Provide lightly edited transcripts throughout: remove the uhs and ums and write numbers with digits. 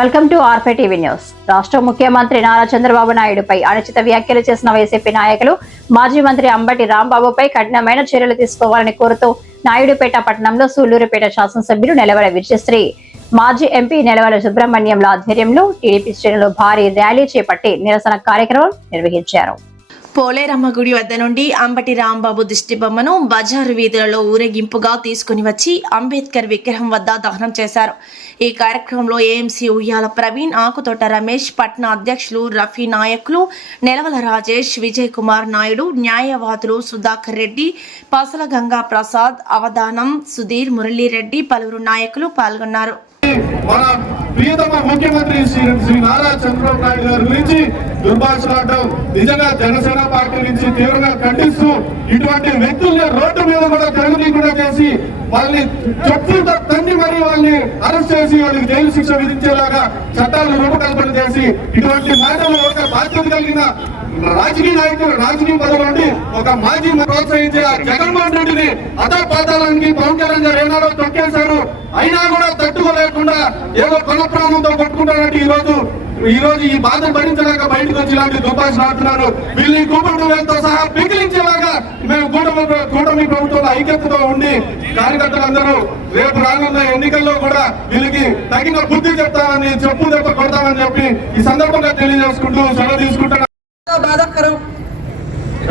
Welcome to ఆర్పే TV news. రాష్ట్ర ముఖ్యమంత్రి నారా చంద్రబాబు నాయుడుపై అనుచిత వ్యాఖ్యలు చేసిన వైసీపీ నాయకులు మాజీ మంత్రి అంబటి రాంబాబుపై కఠినమైన చర్యలు తీసుకోవాలని కోరుతూ నాయుడుపేట పట్టణంలో సూళ్లూరుపేట శాసనసభ్యులు నెలవల విజయశ్రీ, మాజీ ఎంపీ నెలవల సుబ్రహ్మణ్యంల ఆధ్వర్యంలో టీడీపీ శ్రేణులు భారీ ర్యాలీ చేపట్టి నిరసన కార్యక్రమం నిర్వహించారు. పోలేరమ్మ గుడి వద్ద నుండి అంబటి రాంబాబు దిష్టిబొమ్మను బజారు వీధులలో ఊరేగింపుగా తీసుకుని వచ్చి అంబేద్కర్ విగ్రహం వద్ద దహనం చేశారు. ఈ కార్యక్రమంలో ఏఎంసీ ఉయ్యాల ప్రవీణ్, ఆకుతోట రమేష్, పట్న అధ్యక్షులు రఫీ నాయకులు నెలవల రాజేష్, విజయ్ కుమార్ నాయుడు, న్యాయవాదులు సుధాకర్ రెడ్డి, పసల గంగా ప్రసాద్, అవధానం సుధీర్, మురళీరెడ్డి, పలువురు నాయకులు పాల్గొన్నారు. మన ప్రియతమ ముఖ్యమంత్రి శ్రీ నారా చంద్రబాబు నాయుడు గారి గురించి దుర్భాషలాడటం నిజంగా జనసేన పార్టీ నుంచి తీవ్రంగా ఖండిస్తూ ఇటువంటి వ్యక్తుల్ని రోడ్డు మీద కూడా తిరగనీయకుండా చేసి వాళ్ళని చెప్పులతో తన్ని మరి వాళ్ళని అరెస్ట్ చేసి వాళ్ళకి జైలు శిక్ష విధించేలాగా చట్టాలను రూపకల్పన చేసి ఇటువంటి మాటలు ఒక బాధ్యత కలిగిన రాజకీయ నాయకులు రాజకీయ పదవులు నుండి ఒక మాజీ ప్రోత్సహించే జగన్మోహన్ రెడ్డిని అధపాతాళానికి పవన్ కళ్యాణ్ గారు ఏనాడో తొక్కేశారు. అయినా కూడా తట్టుకోలేకుండా ఏదో కొన ప్రాణంతో కొట్టుకుంటారంటే ఈ రోజు ఈ బాధ భరించలేక బయటకు వచ్చి ఇలాంటి దుర్భాషలు ఆడుతున్నారు. వీళ్ళని కూటమితో సహా పిగిలించేలాగా మేము కూటమి ప్రభుత్వంలో ఐక్యతతో ఉండి కార్యకర్తలందరూ రేపు రానున్న ఎన్నికల్లో కూడా వీళ్ళకి తగిన బుద్ధి చెప్తామని చెప్పు దెబ్బ కొడతామని చెప్పి ఈ సందర్భంగా తెలియజేసుకుంటూ సెలవు తీసుకుంటున్నాను. బాధాకరం.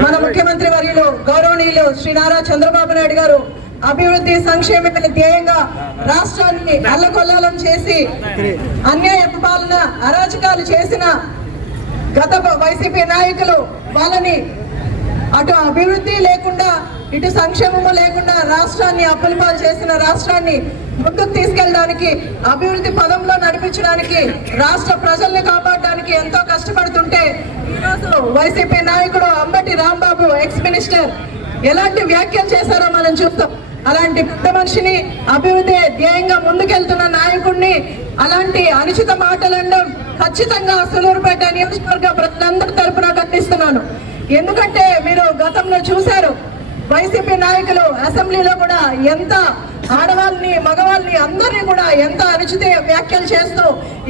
మన ముఖ్యమంత్రి వర్యులు గౌరవనీయులు శ్రీ నారా చంద్రబాబు నాయుడు గారు అభివృద్ధి సంక్షేమ ధ్యేయంగా రాష్ట్రాన్ని అల్లకొల్లాలం చేసి అన్యాయ పాలన అరాచకాలు చేసిన గత వైసీపీ నాయకులు వాళ్ళని అటు అభివృద్ధి లేకుండా ఇటు సంక్షేమము లేకుండా రాష్ట్రాన్ని అప్పులపాలు చేసిన రాష్ట్రాన్ని ముందుకు తీసుకెళ్ళడానికి, అభివృద్ధి పదంలో నడిపించడానికి, రాష్ట్ర ప్రజల్ని కాపాడడానికి ఎంతో కష్టపడుతుంటే ఈరోజు వైసీపీ నాయకుడు అంబటి రాంబాబు ఎక్స్ మినిస్టర్ ఎలాంటి వ్యాఖ్యలు చేశారో మనం చూస్తాం. అలాంటి పెద్ద మనిషిని, అభివృద్ధి ధ్యేయంగా ముందుకెళ్తున్న నాయకుడిని అలాంటి అనుచిత మాటలనడం ఖచ్చితంగా సూళ్లూరుపేట నియోజకవర్గ ప్రజలందరి తరపున ఖండిస్తున్నాను. ఎందుకంటే మీరు గతంలో చూశారు, వైసీపీ నాయకులు అసెంబ్లీలో కూడా ఎంత ఆడవాళ్ళని మగవాళ్ళని అందరినీ కూడా ఎంత అనుచిత వ్యాఖ్యలు చేస్తూ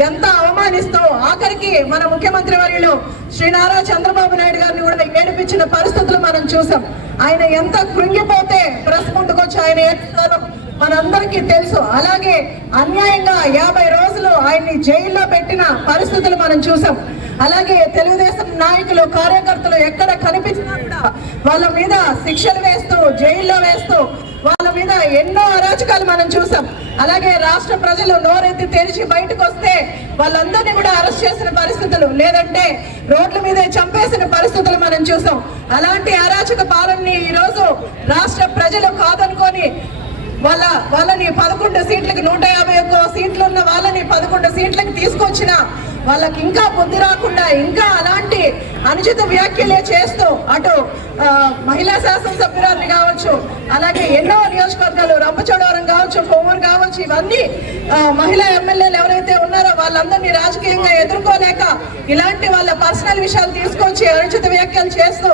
ఎంత అవమానిస్తూ ఆఖరికి మన ముఖ్యమంత్రి వర్యులు శ్రీ నారా చంద్రబాబు నాయుడు గారిని కూడా ఏడిపించిన పరిస్థితులు మనం చూసాం. ఆయన ఎంత కృంగిపోతే ప్రెస్ ముందుకు వచ్చి ఆయన ఏడుస్తారో మనందరికీ తెలుసు. అలాగే అన్యాయంగా 50 రోజులు ఆయన్ని జైల్లో పెట్టిన పరిస్థితులు మనం చూసాం. అలాగే తెలుగుదేశం నాయకులు కార్యకర్తలు ఎక్కడ కనిపించినా కూడా వాళ్ళ మీద శిక్షలు వేస్తూ జైల్లో వేస్తూ వాళ్ళ మీద ఎన్నో అరాచకాలు మనం చూసాం. అలాగే రాష్ట్ర ప్రజలు నోరెత్తి తెరిచి బయటకు వస్తే వాళ్ళందరినీ కూడా అరెస్ట్ చేసిన పరిస్థితులు, లేదంటే రోడ్ల మీదే చంపేసిన పరిస్థితులు మనం చూసాం. అలాంటి అరాచక పాలనని ఈరోజు రాష్ట్ర ప్రజలు కాదనుకొని వాళ్ళని 11 సీట్లకు 151 సీట్లు ఉన్న వాళ్ళని 11 సీట్లకు తీసుకొచ్చిన వాళ్ళకి ఇంకా బుద్ధి రాకుండా ఇంకా అలాంటి అనుచిత వ్యాఖ్యలే చేస్తూ అటు మహిళా శాసనసభ్యురాలు కావచ్చు, అలాగే ఎన్నో నియోజకవర్గాలు రంపచోడవరం కావచ్చు, కొవ్వూరు కావచ్చు, ఇవన్నీ మహిళా ఎమ్మెల్యేలు ఎవరైతే ఉన్నారో వాళ్ళందరినీ రాజకీయంగా ఎదుర్కోలేక ఇలాంటి వాళ్ళ పర్సనల్ విషయాలు తీసుకొచ్చి అనుచిత వ్యాఖ్యలు చేస్తూ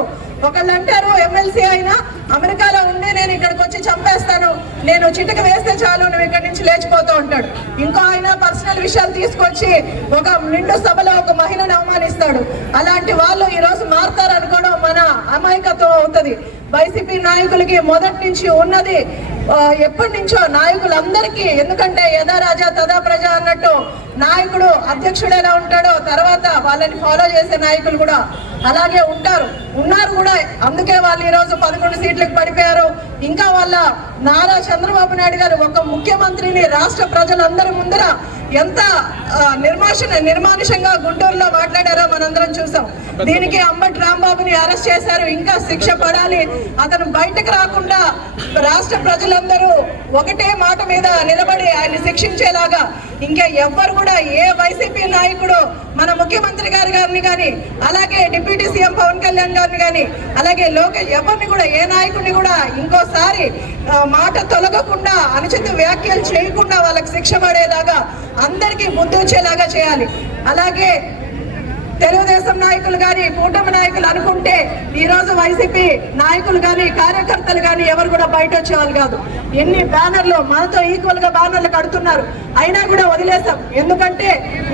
ఒకళ్ళు అంటారు ఎమ్మెల్సీ అయినా అమెరికాలో ఉండి నేను ఇక్కడికి వచ్చి చంపేస్తాను, నేను చిటిక వేస్తే చాలు నువ్వు ఇక్కడి నుంచి లేచిపోతూ ఉంటాడు. ఇంకో ఆయన పర్సనల్ విషయాలు తీసుకొచ్చి ఒక నిండు సభలో ఒక మహిళను అవమానిస్తాడు. అలాంటి వాళ్ళు ఈ రోజు మారుతారు అనుకోవడం మన అమాయకత్వం అవుతుంది. వైసీపీ నాయకులకి మొదటి నుంచి ఉన్నది ఎప్పటి నుంచో నాయకులందరికీ, ఎందుకంటే యథా రాజా తదా ప్రజ అన్నట్టు నాయకుడు అధ్యక్షుడు ఎలా ఉంటాడో తర్వాత వాళ్ళని ఫాలో చేసే నాయకులు కూడా అలాగే ఉన్నారు కూడా. అందుకే వాళ్ళు ఈరోజు 11 సీట్లకు పడిపోయారు. ఇంకా వాళ్ళ నారా చంద్రబాబు నాయుడు గారు ఒక ముఖ్యమంత్రిని రాష్ట్ర ప్రజలందరి ముందర ఎంత నిర్మానుషంగా గుంటూరులో మాట్లాడారో మనందరం చూసాం. దీనికి అంబటి రాంబాబుని అరెస్ట్ చేశారు. ఇంకా శిక్ష పడాలి, అతను బయటకు రాకుండా రాష్ట్ర ప్రజలందరూ ఒకటే మాట మీద నిలబడి ఆయన శిక్షించేలాగా ఇంకా ఎవ్వరు కూడా ఏ వైసీపీ నాయకుడు మన ముఖ్యమంత్రి గారిని కానీ, అలాగే డిప్యూటీ సీఎం పవన్ కళ్యాణ్ గారిని కానీ, అలాగే ఎవరిని కూడా ఏ నాయకుడిని కూడా ఇంకోసారి మాట తొలగకుండా అనుచిత వ్యాఖ్యలు చేయకుండా వాళ్ళకి శిక్ష పడేలాగా అందరికీ బుద్ధి వచ్చేలాగా చేయాలి. అలాగే తెలుగుదేశం నాయకులు కానీ కూటమి నాయకులు అనుకుంటే ఈ రోజు వైసీపీ నాయకులు కానీ కార్యకర్తలు కానీ ఎవరు కూడా బయట వచ్చేవాళ్ళు కాదు. ఎన్ని బ్యానర్లు మనతో ఈక్వల్ గా బ్యానర్లు కడుతున్నారు, అయినా కూడా వదిలేసాం. ఎందుకంటే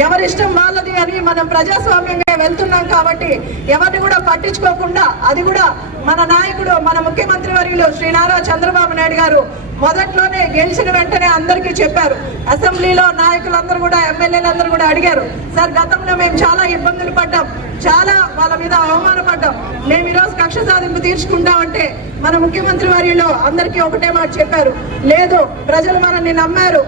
ఎవరిష్టం వాళ్ళది అని మనం ప్రజాస్వామ్యంగా వెళ్తున్నాం కాబట్టి ఎవరిని కూడా పట్టించుకోకుండా, అది కూడా మన నాయకుడు మన ముఖ్యమంత్రి వర్యులు శ్రీ నారా చంద్రబాబు నాయుడు గారు మొదట్లోనే గెలిచిన వెంటనే అందరికీ చెప్పారు. అసెంబ్లీలో నాయకులందరూ కూడా ఎమ్మెల్యేలందరూ కూడా అడిగారు, సార్ గతంలో మేము చాలా ఇబ్బందులు పడ్డాం, చాలా వాళ్ళ మీద అవమానపడ్డాం, మేము ఈరోజు కక్ష సాధింపు తీర్చుకుంటామంటే మన ముఖ్యమంత్రి వర్యులు అందరికీ ఒకటే మాట చెప్పారు, లేదు ప్రజలు మనల్ని నమ్మారు,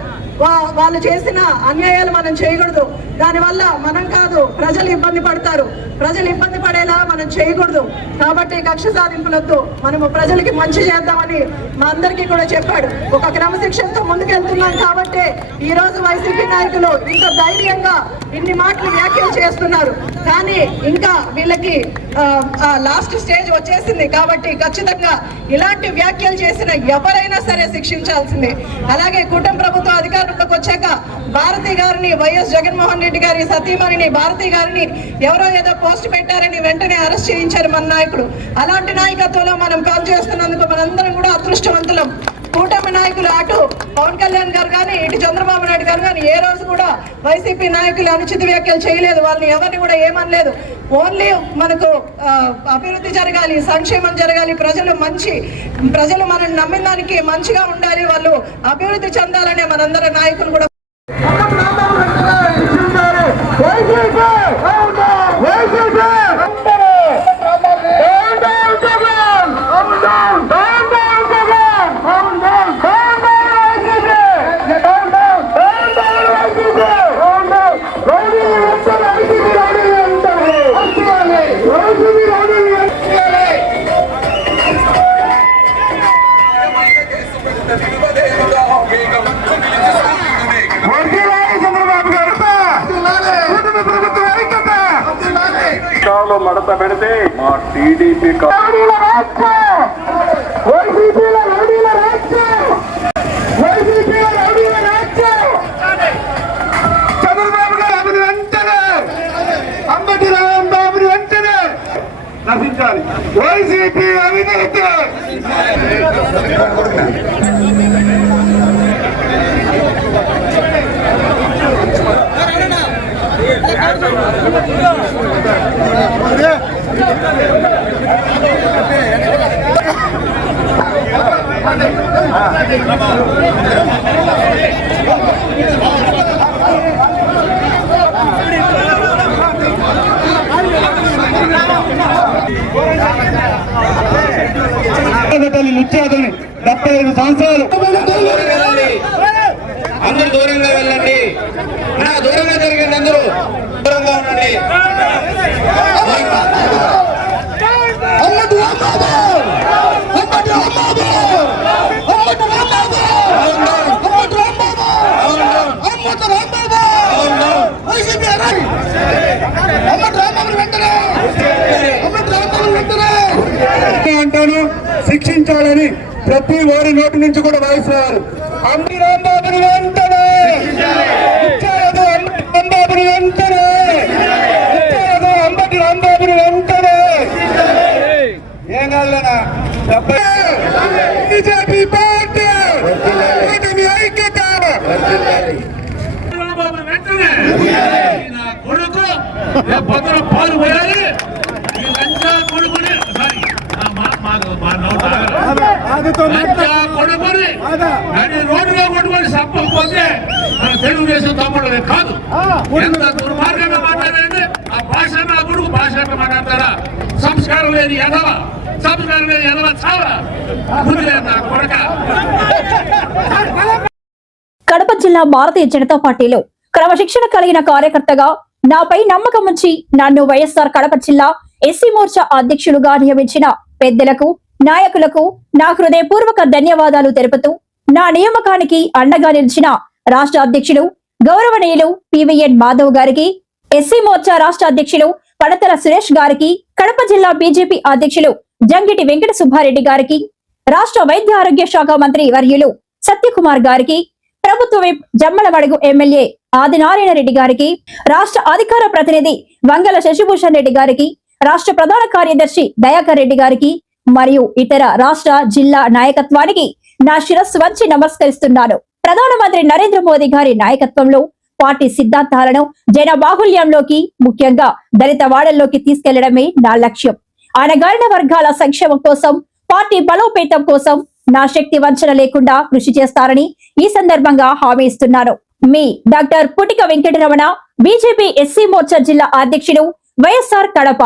వాళ్ళు చేసిన అన్యాయాలు మనం చేయకూడదు, దానివల్ల మనం కాదు ప్రజలు ఇబ్బంది పడతారు, ప్రజలు ఇబ్బంది పడేలా మనం చేయకూడదు, కాబట్టి కక్ష సాధింపులతో మనము ప్రజలకి మంచి చేద్దామని మా అందరికీ కూడా చెప్పాడు. ఒక క్రమశిక్షణతో ముందుకెళ్తున్నాం కాబట్టి ఈ రోజు వైసీపీ నాయకులు ఇంత ధైర్యంగా ఇన్ని మాటలు వ్యాఖ్యలు చేస్తున్నారు. కానీ ఇంకా వీళ్ళకి లాస్ట్ స్టేజ్ వచ్చేసింది కాబట్టి ఖచ్చితంగా ఇలాంటి వ్యాఖ్యలు చేసిన ఎవరైనా సరే శిక్షించాల్సిందే. అలాగే కూటమి ప్రభుత్వం అధికారంలోకి వచ్చాక భారతి గారిని, వైఎస్ జగన్మోహన్ రెడ్డి గారి సతీమణిని భారతి గారిని ఎవరో ఏదో పోస్ట్ పెట్టారని వెంటనే అరెస్ట్ చేయించారు మన నాయకుడు. అలాంటి నాయకత్వంలో మనం పనిచేస్తున్నందుకు మనందరం కూడా అదృష్టవంతులం. కూటమి నాయకులు అటు పవన్ కళ్యాణ్ గారు కానీ ఇటు చంద్రబాబు నాయుడు గారు కానీ ఏ రోజు కూడా వైసీపీ నాయకులు అనుచిత వ్యాఖ్యలు చేయలేదు, వాళ్ళని ఎవరిని కూడా ఏమనలేదు. ఓన్లీ మనకు అభివృద్ధి జరగాలి, సంక్షేమం జరగాలి, ప్రజలు మనల్ని నమ్మిన దానికి మంచిగా ఉండాలి, వాళ్ళు అభివృద్ధి చెందాలనే మనందరి నాయకులు కూడా మడత పెడితే మా టీడీపీ చంద్రబాబు గారు అభివృద్ధి వెంటనే అంబటి రాంబాబుని వెంటనే నశించాలి. వైసీపీ అవినీతి నిత్యాతని 75 సంవత్సరాలు అందరూ దూరంగా వెళ్ళండి, దూరంగా జరిగింది, అందరూ దూరంగా ఉండండి. అంటాను శిక్షించాలని ప్రతి వారి నోటి నుంచి కూడా వాయిస్తున్నారు. అంబటి రాంబాబుని వెంటనే, రాంబాబుని వెంటనే, అంబటి రాంబాబుని వెంటనే. ఏం కాదులేనా బీజేపీ పార్టీ ఐక్యత. రాంబాబుని వెంటనే నా కొడుకు భద్ర పాలు పోయాలి, ఈ లంచా కొడుకుని కొడుకుని నడి రోడ్డులో కొట్టుకొని చెప్పకపోతే మన తెలుగుదేశం తమ్ముడు కాదు. ఎంత దుర్మార్గంగా మాట్లాడండి, ఆ భాష నా కొడుకు భాష మాట్లాడతారా? సంస్కారం లేని ఎదవ, సంస్కారం లేని ఎదవ చావరా బుద్ధి నా కొడక. కడప జిల్లా భారతీయ జనతా పార్టీలో క్రమశిక్షణ కలిగిన కార్యకర్తగా నాపై నమ్మకం ఉంచి నన్ను వైఎస్ఆర్ కడప జిల్లా ఎస్సీ మోర్చా అధ్యక్షులుగా నియమించిన పెద్దలకు, నాయకులకు నా హృదయపూర్వక ధన్యవాదాలు తెలుపుతూ నా నియామకానికి అండగా నిలిచిన రాష్ట్ర అధ్యక్షులు గౌరవనీయులు పివిఎన్ మాధవ్ గారికి, ఎస్సీ మోర్చా రాష్ట్ర అధ్యక్షులు పడతల సురేష్ గారికి, కడప జిల్లా బీజేపీ అధ్యక్షులు జంగిటి వెంకట సుబ్బారెడ్డి గారికి, రాష్ట్ర వైద్య ఆరోగ్య శాఖ మంత్రి వర్యులు సత్యకుమార్ గారికి, ప్రభుత్వ విప్ జమ్మలమడుగు ఎమ్మెల్యే ఆదినారాయణ రెడ్డి గారికి, రాష్ట్ర అధికార ప్రతినిధి వంగల శశిభూషణ్ రెడ్డి గారికి, రాష్ట్ర ప్రధాన కార్యదర్శి దయాకర్ రెడ్డి గారికి మరియు ఇతర రాష్ట్ర జిల్లా నాయకత్వానికి నా శిరస్సు వంచి నమస్కరిస్తున్నాను. ప్రధానమంత్రి నరేంద్ర మోదీ గారి నాయకత్వంలో పార్టీ సిద్ధాంతాలను జన బాహుళ్యంలోకి, ముఖ్యంగా దళిత వాడల్లోకి తీసుకెళ్లడమే నా లక్ష్యం. అణగారిన వర్గాల సంక్షేమం కోసం, పార్టీ బలోపేతం కోసం నా శక్తి వంచన లేకుండా కృషి చేస్తారని ఈ సందర్భంగా హామీ ఇస్తున్నాను. మీ doctor Putika Venkataramana, BJP SC Morcha జిల్లా అధ్యక్షుడు, వైఎస్ఆర్ కడప.